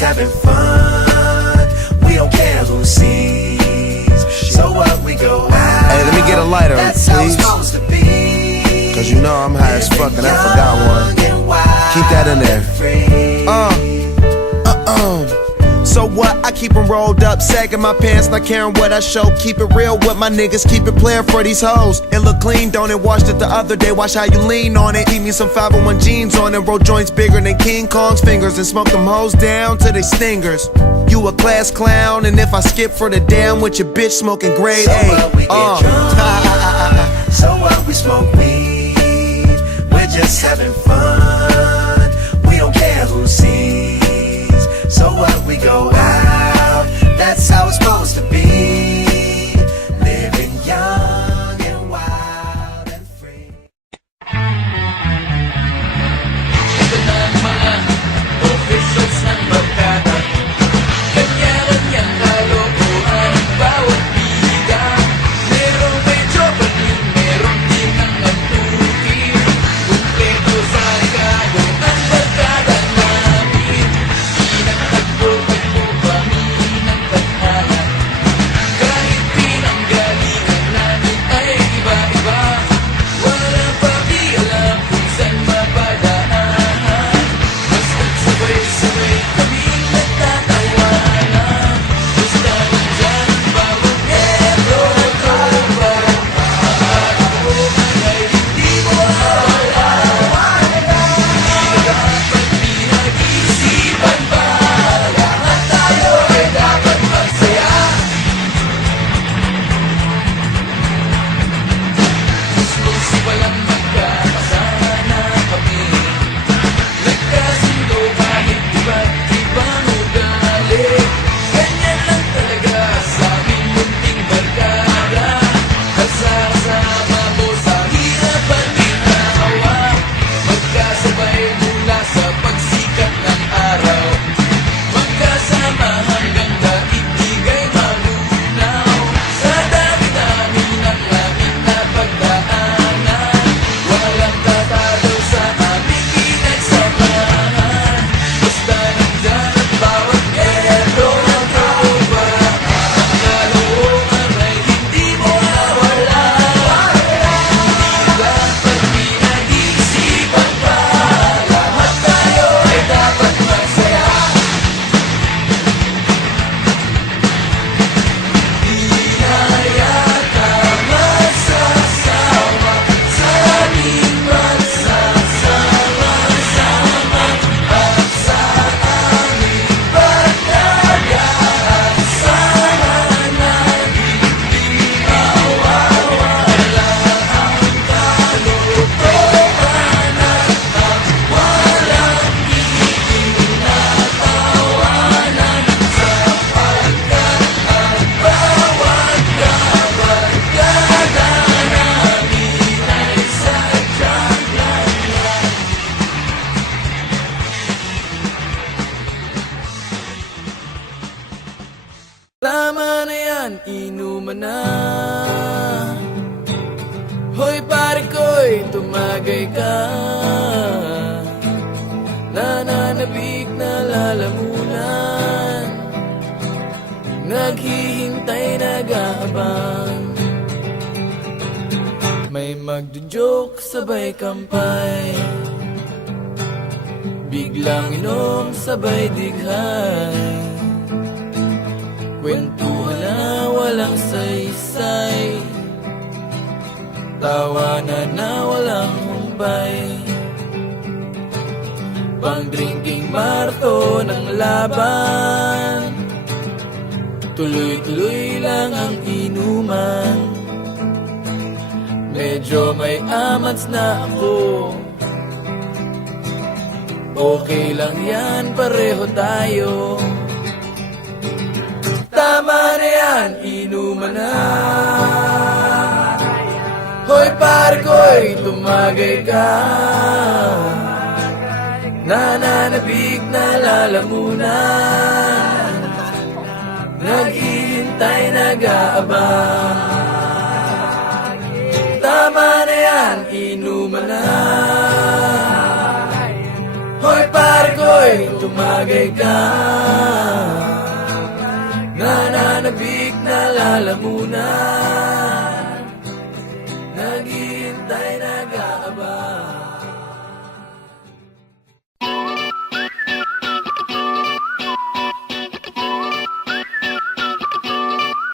having fun. We don't care who sees. So what, we go out. Hey, let me get a lighter, That's how it's please. supposed to be. Cause you know I'm high as fuck and I forgot one. Keep that in there. So what? I keep them rolled up, sagging my pants, not caring what I show. Keep it real with my niggas, keep it playing for these hoes. It look clean, don't it? Washed it the other day, watch how you lean on it. Keep me some 501 jeans on and roll joints bigger than King Kong's fingers. And smoke them hoes down to they stingers. You a class clown, and if I skip for the day, I'm with your bitch smoking grade So A. what, we get drunk. So what, we smoke weed. We're just having fun. We don't care who sees. So what, we go out. That's how it's supposed to be. Living young and wild and free. Ito na ang mga officials ng barkada. Kanya-kanyang kalokohan ang bawat biga. Merong medyo panin, merong din ang antukin. Kumpleto sa regalo ang barkada namin. Pinagtagpo-tagpo kami ng tadhana. Kahit pinanggalingan namin ay iba-iba. Walang pakialam kung saan mapadaanan. Basta't sabay-sabay kaming nagtatawanan. Basta nandyan ang bawat metro, tropa. Ako ay hindi mo mawala. Hindi na dapat pinag-isipan pa. Lahat tayo ay dapat magsaya. Gusto palang magkakasama na kami. Nagkasundo kahit iba't ibang ugali. Ganyan lang talaga sa aming munting barkada. Kasama mo sa hirap at ginawa. Magkasabay mula sa pagsikat ng araw. Magkasama hanggang daigdig ay malunaw. Sa dami-dami ng aming napagdaanan. Walang tatalo sa aming pinagsamahan. Basta nandyan ang bawat metro ng tropa. Ang kalooban ay hindi mo mawala. Hindi na dapat pinag-iisipan pa. Lahat tayo ay dapat magsaya. Di na yata masasawa sa aming magsasama-sama at sa aming barkada. Sana naging di mawawala ang kalokohan at ang walang ikinatawanan. Sapagkat ang bawat kabarkada namin ay sadyang lang. Tama na yan, inuman na. Hoy pare ko'y tumagay ka. Nananabik na lalamunan. Naghihintay, nag-aabang. May magjo-joke, sabay kampay. Biglang inom, sabay dighay. Kwentuhan na walang saysay. Tawanan na walang humpay. Pang-drinking marathon ng laban. Tuloy-tuloy lang ang inuman. Medyo may amats na ako. Okay lang yan, pareho tayo. Tama na yan, inuman na. Hoy pare ko'y tumagay ka. Nananabik na lalamunan. Naghihintay, nag-aabang. Tama na yan, inuman na. Hoy pare ko'y ko'y tumagay ka. Nananabik na lalamunan, naghihintay, nag-aabang.